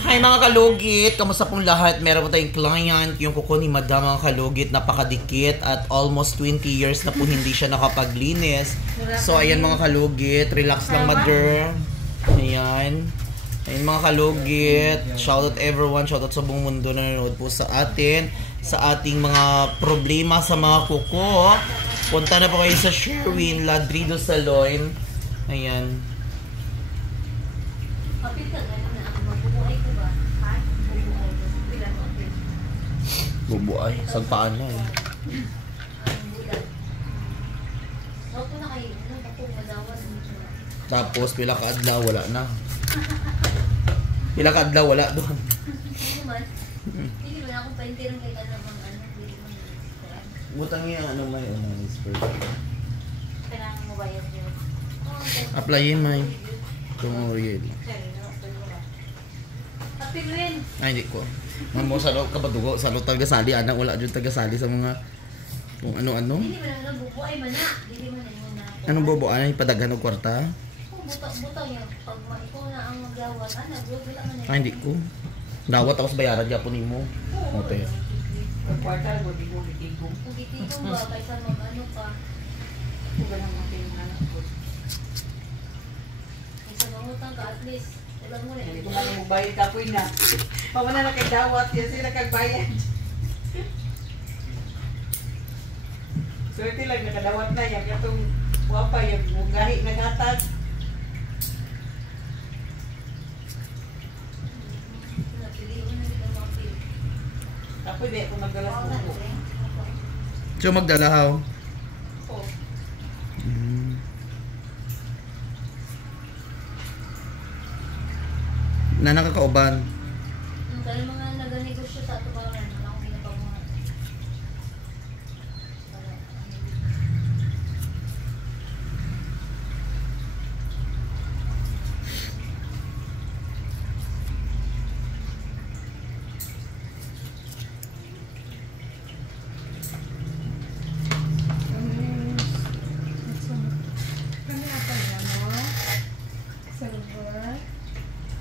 Hi mga kalugit! Kamusta pong lahat? Meron po tayong client, yung kuko ni Madam mga kalugit, napakadikit at almost 20 years na po hindi siya nakapaglinis. So ayan mga kalugit, relax lang mother. Ayan. Ayan mga kalugit, shoutout everyone, shoutout sa buong mundo na nanonood po sa atin, sa ating mga problema sa mga kuko. Punta na po kayo sa Sherwin Ladrido Salon. Ayan. Bubuay, sagpaan na eh. Tapos pila ka adlaw wala na. Pila ka adlaw wala doon. Hindi mo na akong paintiran kay kanang Butang niya ano may spray. kailangan mo bayad yun. Applyin may itong Oriel. Happy win! Ay hindi ko. Mamo sa loob ka badugo sa loob tagasali anang wala jud tagasali sa mga kung ano-ano. Hindi mo na nabubuhay man na. Hindi mo na yun na. Anong bobo anay padaghan og kwarta? Butang yan. Pag ikaw na ang maglawat, wala man na. Ay hindi ko. Dawat tapos bayaran gyapon nimo. Mote. Ang kwarta mo di mo gitigong. Kung titigong ba, kaysa mag-ano pa. Kung ganang aking anak ko. Kaysa mangutang ka, at least. Alam mo na. Hindi ko lang magbayad kapoy na. Pamana na kay dawat yan sila kagbayad. Swerte lang nakadawat na yan. Katong wapa yung gahi naghatag. Napiliin na nila mga pili. Kapoy di ako nagdalas buko. So magdalahaw. Oo. Na nakakauban. Dahil mga naganegosyo sa ato ba rin, wala akong ginapamuhat.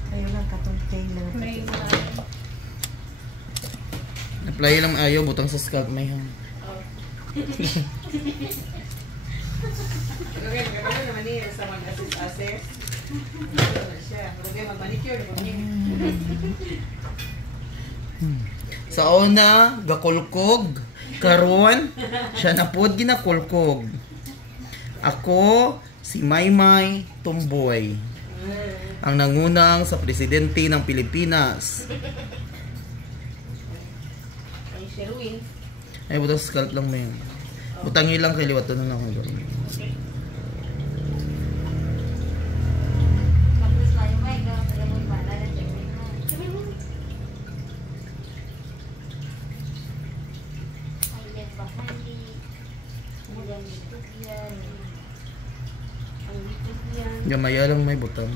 Ayun lang katong chain lang. Apply lang ayaw butang sa scalp may hang. Okay, nagkakaroon naman niya sa mag-assist-assist. Ano na siya. Kaya mag-manicure. Sa una gakulkog karon siya na pod ginakulkog. Ako si Maymay Tumboy. Ang nangunang sa presidente ng Pilipinas. Ang Sherwin. Ay butang sa scalp lang may. Butang ilang kay liwat na lang ako. Tapos tayo may gawin mo pala na check-in mo. Ayan ba, hindi. Ayan, YouTube yan. Ang YouTube yan. Gamaya lang may butang.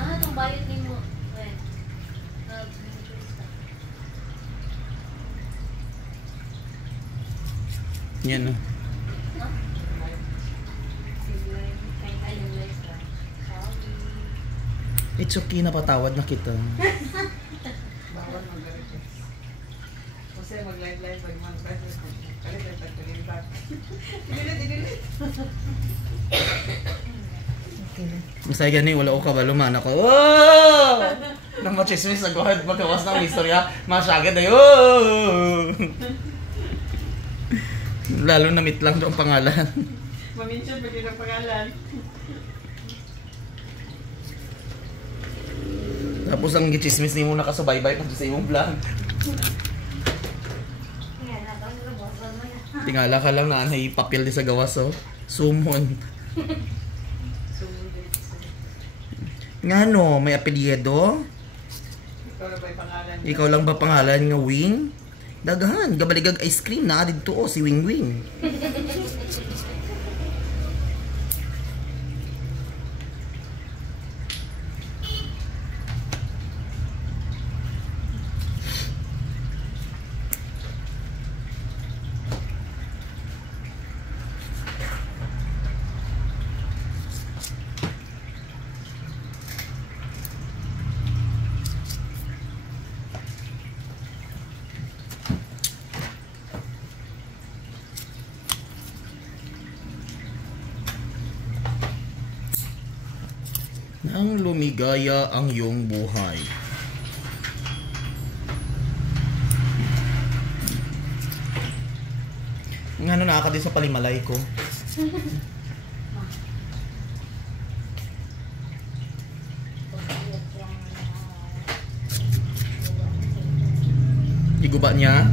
Anong bayad ni mo? Nag-ministry Yan no. It's okay na patawad na kita. Bawal mag-request. Kasi mag-live-live pag mag-press. Kalit at pag-live. Dinilit. Okay na. Masaya gani wala ko kabalo man ako. Oh! Nang machismis sa gohad magkawas ng istorya, masyagad na yun. Lalo na meet lang doon pangalan. Maminsan pag yun ang pangalan. Tapos ang gichismis ni mo nakasubaybay pag sa imong vlog. Tingala ka lang na anay papel di sa gawas oh. Sumon. Nga no, may apelyido? Ikaw na ba yung pangalan? Ikaw lang ba pangalan nga Wing? Daghan, gabaligag ice cream na dito oh, si Wing Wing. Nang lumigaya ang iyong buhay. Nga ano, nakaka din sa palimalay ko. Iguba niya.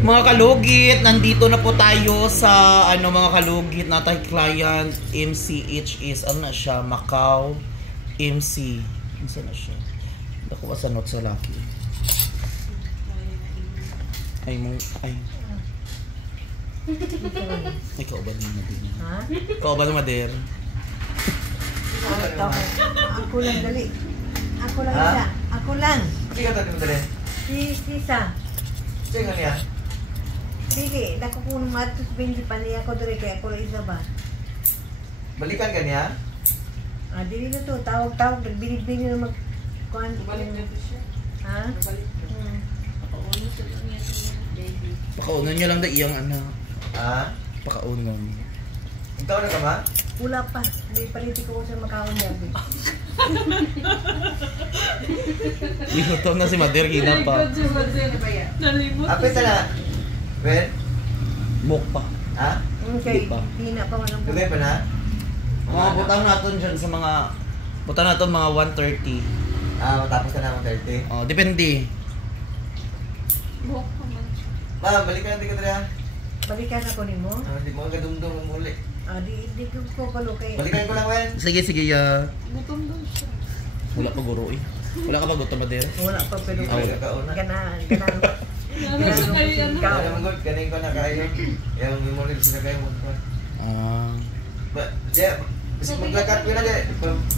Mga kalugit, nandito na po tayo sa mga kalugit natin client MCH is na siya, Macau MC. Ano na siya? Nakuha sa notes sa laki. Ay. Ikaw ba naman din? Ha? Ikaw ba naman din? Ako lang dali. Ako lang isa. Ako lang. Sige ka tayo dali. Isa. Sige nga niya. Sige, dako ko nung matos benji pa niya ako dali kaya ako lang isa ba? Balikan ka niya? Dili na to. Tawag-tawag. Nagbinig-binig na mag-kuhan. Balik na to siya. Ha? Balik na. Pakauno sa lang yan baby. Pakaunan niya lang da iyang Ah? Pakaunan. Ikaw na ka ba? Wala pa. Hindi paliti ko sa makaon niya. Inutom na si Mader, gina pa. Nalimot. Apit na. Ben? Mok pa. Ha? Okay. Di pa. Hina pa walang Lugay pa na? Mga butang natin dyan sa butang natin mga 1:30. Matapos na naman 30. Oh, depende. Buhok pa man. Ma, balikan natin ka tala. Balikan ako ni mo. Hindi mo kadumdum mo muli. Di ko palo kay. Balikan ko lang, Wen. Sige, Gutom daw siya. Wala pa guro eh. Wala ka ba gusto, Mader? Wala pa pero Hindi ka kauna. ganahan. Ano sa kayo ano? Kaya naman good, kanin ko na kayo. Yung memory sila kayo mo. Ah. Kasi maglakat ko na dyan.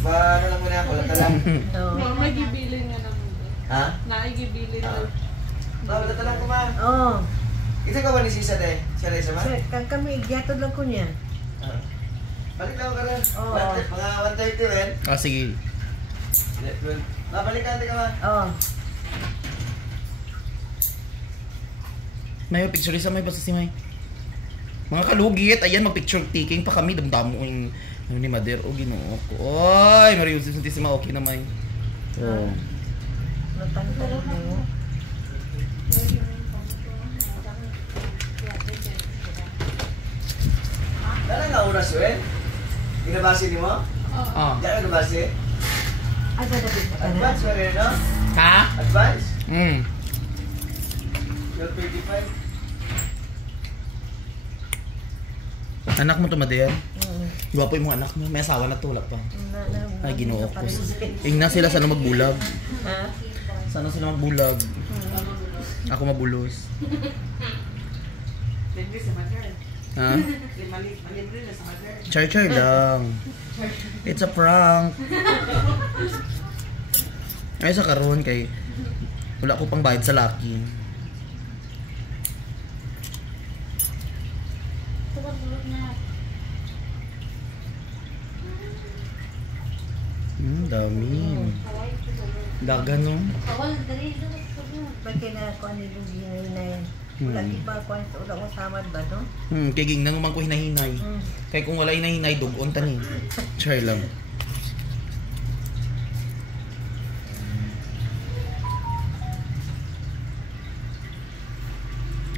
Paano lang muna ako, lata lang. Oo. May gibilin nga naman. Ha? Naigibilin na. Lata lang ko ma. Oo. Ito ka ba ni Sisa de? Siya rin sa ma? Sir, kami igyatod lang ko niya. Balik lang ka rin. Oo. Mga 1:30, Wen. Ah, sige. Balikan natin ka ma. Oo. May picture isa may basta si May. Mga kalugit, ayan mag-picture taking pa kami damdamo yung ni Mader o Ginoo ko. Oy, Marius si Ma okay naman. Oh. Natantang mo. Dala nga oras, Wen. Ginabasi ni mo? Ah. Diyan ka nabasi? Asa na dito ka na? Advance pa rin, no? Ha? Advance? 12:35. Anak mo to, Mader? Oo. Gwapo yung mga anak mo. May asawa na tulak pa. Ay, Ginoo ko. Ha? Ingna sila sana magbulag. Ha? Sana sila magbulag. Ako mabulos. Libre sa Mader. Ha? Malibre na sa Mader. Char lang. It's a prank. Ay, sa karon kay wala ko pang bayad sa Lucky. Dami. Dagan no? Kawal, dali doon. Ba't kailangan ko ano yung ginayin na yan? Wala di ba kung wala ko samad ba no? Kiging nang man ko hinahinay. Kaya kung wala hinahinay, dugon tani. Try lang.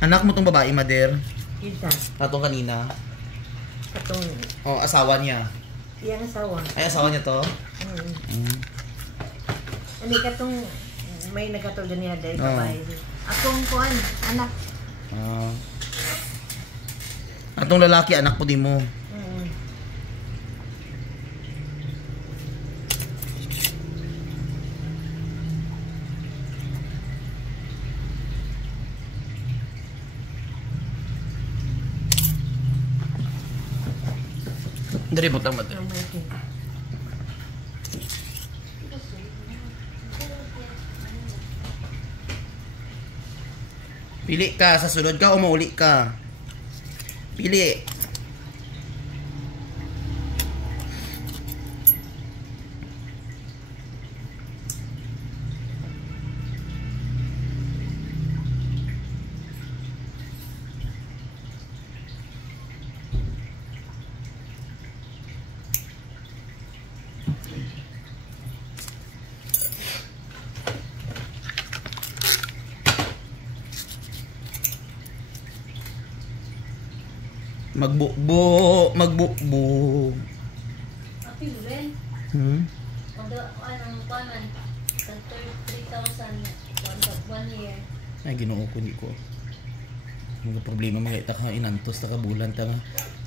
Anak mo tong babae, Mader? Kita. Atong kanina. Katong Oh, asawa niya. iyang asawa. Ay, asawa niya to? Ani katong may nagatol niya dahil Oh. babae. Akong kuan, anak. Atong lalaki, anak po di mo. Dari mo tama. Pili ka, sa sunod ka o mauli ka? Pili. Magbukbo. Api rin. Anong paman? 3,000 1 year. Ay, ginoo ko, hindi ko. Mga problema mga ita ka, inantos na kabulan, ta nga.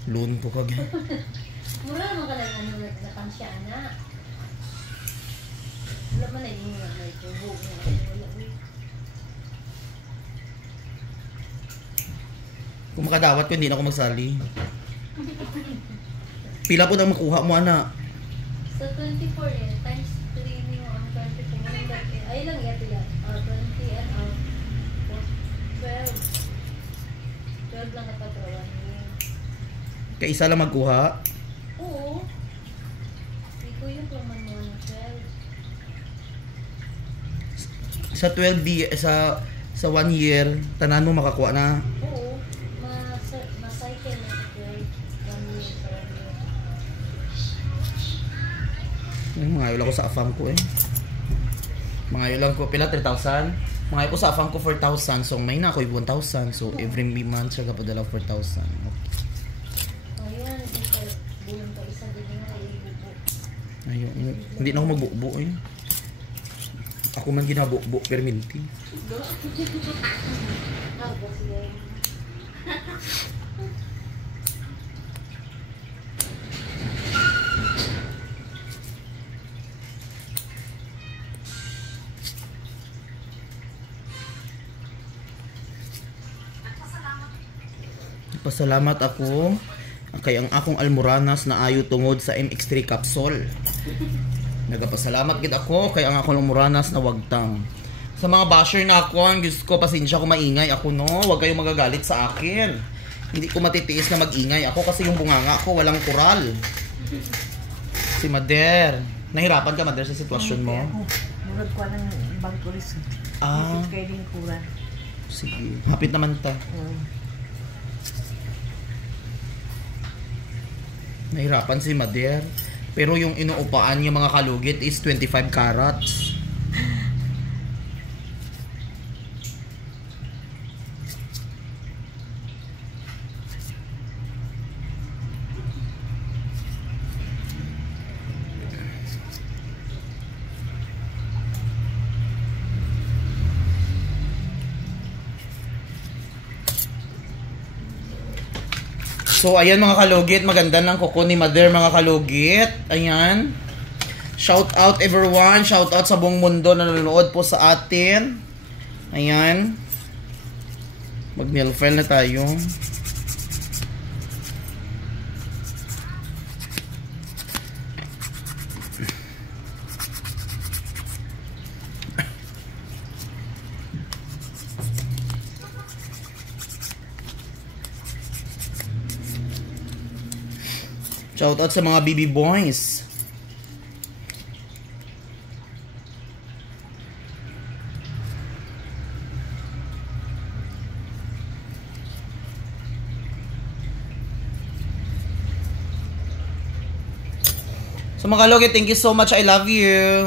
Loan ko kag. Mura naman ka lang ano nakansya na. Wala man na yung mga tubo. Kung makadawat ko, hindi na ako magsali. Pila po nang makuha mo, ana? Sa 24 eh, times 3 niyo ang 24. Ay lang yan pila. 20 and 12. 12 lang nakatrawan niyo. Kaisa lang magkuha? Oo. Hindi ko yung plaman mo ng 12. Sa 12 di, sa 1 year, tanan mo makakuha na. Oo. Ma-cycle na sa 12. 1 year sa 1 year. Ay, mga ko sa afam ko eh. Mga lang ko, pila 3,000? Mga ko sa afam ko 4,000. So may na ako 1,000. So every month siya kapadala 4,000. Okay. Ayun, bulan pa isa din nga ibubo. Ayun, hindi na ako magbubo eh. Ako man ginabubo per minti. Ako siya. Pasalamat ako kay ang akong almoranas na ayo tungod sa MX3 capsule. Nagapasalamat gid ako kay ang akong almoranas na wagtang. Sa mga basher na ako, ang gusto ko pasensya ko maingay ako no, wag kayong magagalit sa akin. Hindi ko matitiis na magingay ako kasi yung bunganga ko walang kural. Si Mader, nahirapan ka Mader sa sitwasyon mo? Murag ko ng bangko ris. Ah, Kaya din kuran. sige. Hapit naman ta. Nahirapan si Mader. Pero yung inuupaan niya mga kalugit is 25 carats. So, ayan mga kalugit. Maganda ng kuko ni Mader mga kalugit. Ayan. Shout out everyone. Shout out sa buong mundo na nanonood po sa atin. Ayan. Mag-nail file na tayo. Shout out sa mga BB boys. So mga kalugit, thank you so much. I love you.